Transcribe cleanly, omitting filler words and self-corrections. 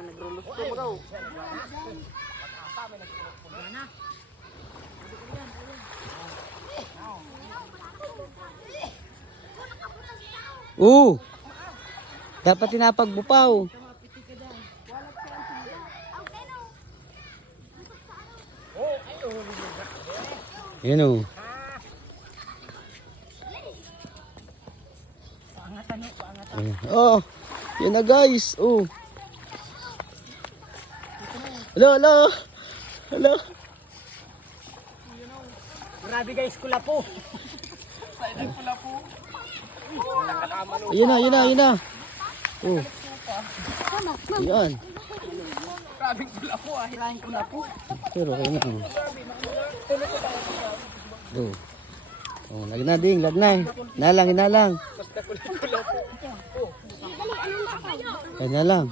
man nagrulos ko bro. Dapat tinapagbupaw. Yan o. Oh, yan na guys. Oh. Hello. Grabe guys, kula po. Ayun na. Oh. Yan. Grabe kula po ah. Grabe kula po. Pero okay na. Oh. Oh, lag na ding, lag na. Hinalang. Basta kula po. Kaya na lang.